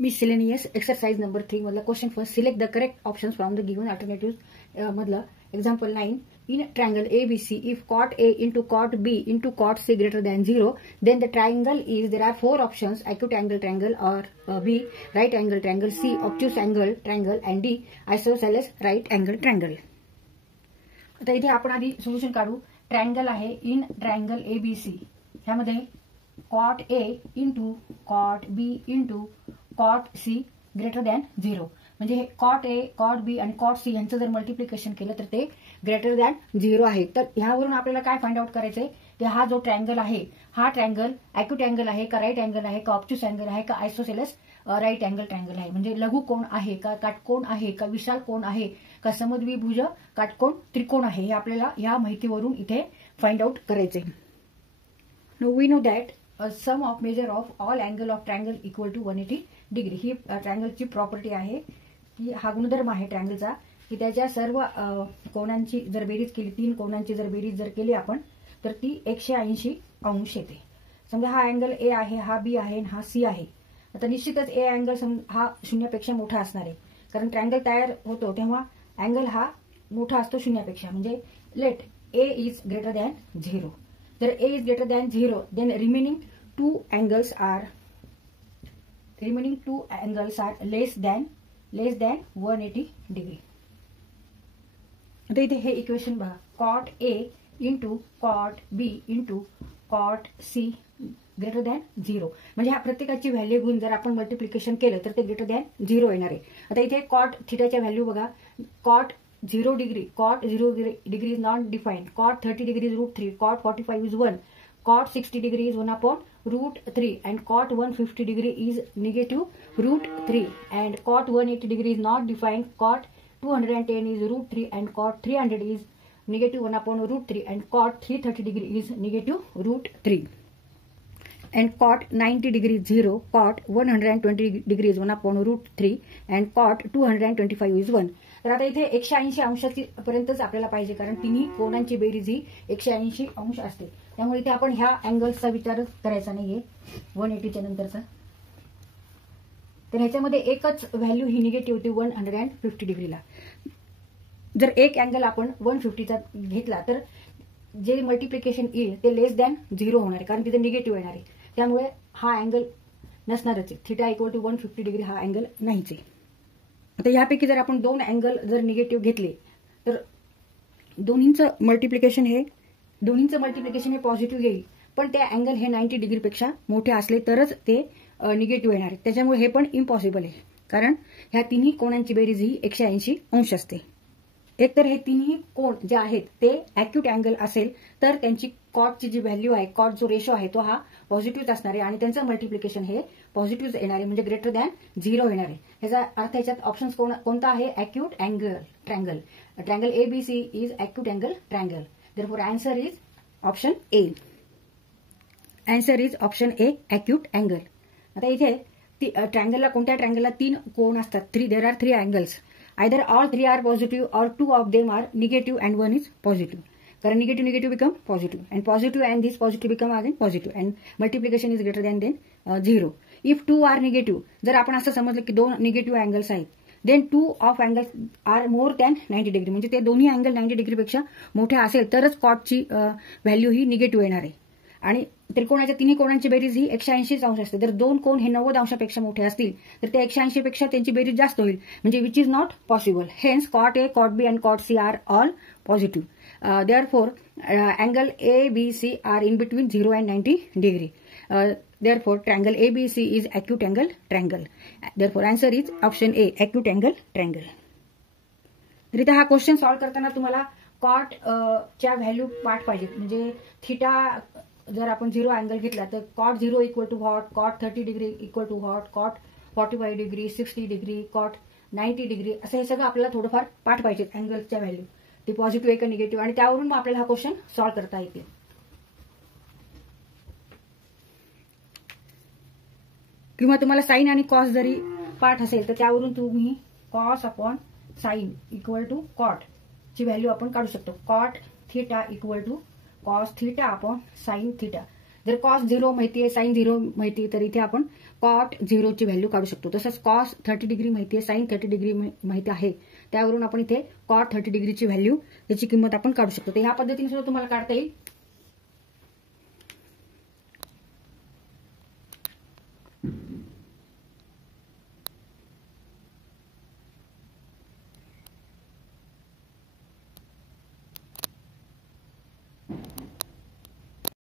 Miscellaneous exercise number 3 मधला question first select the correct options from the given alternative मधला example 9 in triangle ABC if cot A into cot B into cot C greater than 0 then the triangle is there are four options acute angle triangle or B right angle triangle C obtuse angle triangle and D isosceles right angle triangle. आता इथे आपण आधी solution काढू. Triangle आहे in triangle ABC ह्यामध्ये cot A into cot B into cot C greater than 0 म्हणजे हे cot A cot बी आणि कॉट सी यांचं जर मल्टिप्लिकेशन केलं तर ते ग्रेटर दॅन 0 आहे. तर ह्यावरून आपल्याला काय फाइंड आउट करायचंय की हा जो ट्रायंगल आहे हा ट्रायंगल ॲक्यूट अँगल आहे का राईट अँगल आहे का ऑब्ट्यूस अँगल आहे का आयसोसेलेस राईट अँगल ट्रायंगल आहे. म्हणजे लघु कोण आहे का काटकोण आहे का विशाल कोण आहे का समद्विभुज काटकोण त्रिकोण आहे हे आपल्याला या माहितीवरून इथे फाइंड आउट करायचंय. Know we know that sum of measure of all angle of triangle equal to 180 degree. ही ट्रायंगलची प्रॉपर्टी आहे की हा गुणधर्म आहे ट्रायंगलचा की त्याच्या सर्व कोणांची जर बेरीज केली तीन कोणांची जर बेरीज जर केली आपण तर ती 180 अंश येते. समजा हा अँगल ए आहे हा बी आहे आणि हा सी आहे. आता निश्चितच ए अँगल हा शून्यापेक्षा मोठा असणार आहे कारण ट्रायंगल तयार होतो तेव्हा अँगल हा मोठा असतो शून्यापेक्षा. म्हणजे let A is greater than 0. जर A is greater than 0 then remaining two angles are less than 180 degree. आता इथे हे इक्वेशन बघा cot A into cot B into cot C greater than 0 म्हणजे ह्या प्रत्येकाची व्हॅल्यू घेऊन जर आपण मल्टिप्लिकेशन केलं तर ते ग्रेटर दॅन 0 येणार आहे. आता इथे कॉट थिटाच्या व्हॅल्यू बघा cot 0 degree cot 0 degree is not defined cot 30 degree is √3 cot 45 is 1 cot 60 degree is 1/√3 and cot 150 degree is -√3 and cot 180 degree is not defined cot 210 is √3 and cot 300 is -1/√3 and cot 330 degree is -√3 and cot 90 degree is 0 cot 120 degree is 1/√3 and cot 225 is 1. तर आता इथे 180 अंशाची पर्यंतच आपल्याला पाहिजे कारण तिन्ही कोणांची बेरीज ही 180 अंश असते. त्यामुळे इथे आपण ह्या अँगल्सचा विचार करायचा नाहीये 180च्या नंतरचा. तर ह्याच्यामध्ये एकच व्हॅल्यू ही निगेटिव्ह होती 150 डिग्रीला. जर एक अँगल आपण 150चा घेतला तर जे मल्टिप्लिकेशन येईल ते लेस दॅन 0 होणार आहे कारण तिथे निगेटिव्ह येणार आहे. त्यामुळे हा अँगल नसणारच आहे. थिटा इक्वल टू 150 डिग्री हा अँगल नाहीच आहे. आता यापैकी जर आपण दोन अँगल जर निगेटिव्ह घेतले तर दोन्हींचं मल्टिप्लिकेशन हे पॉझिटिव्ह येईल पण ते अँगल हे 90 डिग्रीपेक्षा मोठे असले तरच ते निगेटिव्ह येणार आहे. त्याच्यामुळे हे पण इम्पॉसिबल आहे कारण ह्या तिन्ही कोणांची बेरीज ही 180 अंश असते. एकतर हे तिन्ही कोण जे आहेत ते ॲक्यूट अँगल असेल तर त्यांची कॉटची जी व्हॅल्यू आहे कॉट जो रेशो आहे तो हा पॉझिटिव्ह असणार आहे आणि त्यांचं मल्टिप्लिकेशन हे पॉझिटिव्ह येणार आहे म्हणजे ग्रेटर दॅन 0 येणार आहे. ह्याचा अर्थ ह्याच्यात ऑप्शन कोणता आहे acute angle triangle. Triangle ABC is acute angle triangle. Therefore answer is option A. Answer is option A acute angle. आता इथे ट्रायंगलला कोणत्या ट्रायंगलला 3 कोण असतात there are 3 angles either all 3 are positive or 2 of them are negative and 1 is positive. कारण negative become positive and positive and this positive become again positive and multiplication is greater than 0. If 2 are negative जर आपण असं समजलं की 2 negative angles आहेत then 2 of angles are more than 90 degree म्हणजे ते दोन्ही अँगल 90 डिग्रीपेक्षा मोठे असेल तरच कॉटची व्हॅल्यू ही निगेटिव्ह येणार आहे. आणि त्रिकोणाच्या तिन्ही कोणांची बेरीज ही 180 अंश असते. जर दोन कोण हे 90 अंशापेक्षा मोठे असतील तर ते 180 पेक्षा त्यांची बेरीज जास्त होईल म्हणजे which is not possible. Hence cot A cot B and cot C are all positive. Therefore angle ABC are in between 0 and 90 degree. Therefore triangle ABC is acute angle triangle. Therefore answer is option A acute angle triangle. तर इथे हा question solve करताना तुम्हाला cot च्या value पाठ पाहिजेत. म्हणजे theta जर आपण 0 अँगल घेतला तर cot 0 equal to what cot 30 degree equal to what cot 45 degree 60 degree cot 90 degree असं हे सगळं आपल्याला थोडंफार पाठ पाहिजे अँगलच्या व्हॅल्यू ती पॉझिटिव्ह आहे का निगेटिव्ह आणि त्यावरून मग आपल्याला हा क्वेश्चन सॉल्व्ह करता येते. किंवा तुम्हाला साईन आणि कॉस जरी पाठ असेल तर त्यावरून तुम्ही cos upon sine equal to cot ची व्हॅल्यू आपण काढू शकतो. Cot theta equal to cos theta upon sine theta. जर कॉस 0 माहितीये साईन 0 माहिती तर इथे आपण कॉट 0 ची व्हॅल्यू काढू शकतो. तसंच कॉस 30 डिग्री माहिती आहे, साइन 30 डिग्री माहिती आहे, त्यावरून आपण इथे कॉट 30 डिग्रीची व्हॅल्यू याची किंमत आपण काढू शकतो. तर ह्या पद्धतीने सुद्धा तुम्हाला काढता येईल.